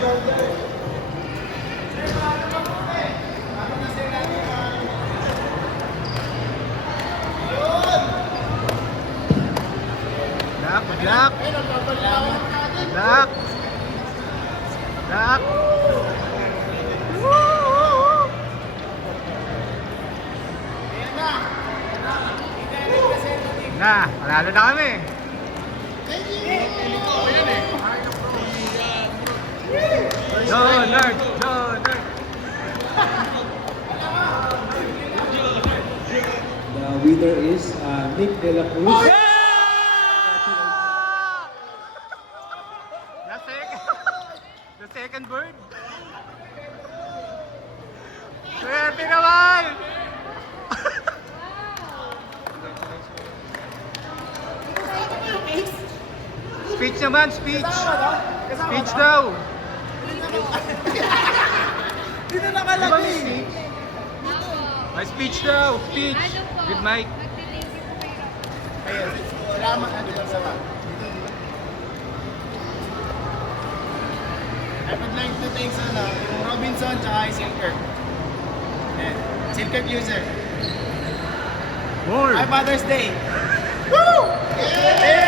Dak. Dak. Dak. Na, panalo na kami. Donald. The winner is Nick De La Cruz. The second bird. Swerte naman! Speech naman, speech. Speech daw. Hindi na nakalagay. May speech daw, speech. Good mic. Ayun. Salamat na dito sa ba. I would like to thank yung Robinson tsaka yung Silker. And Silker user. More. Happy Father's Day! Woo! Yeah!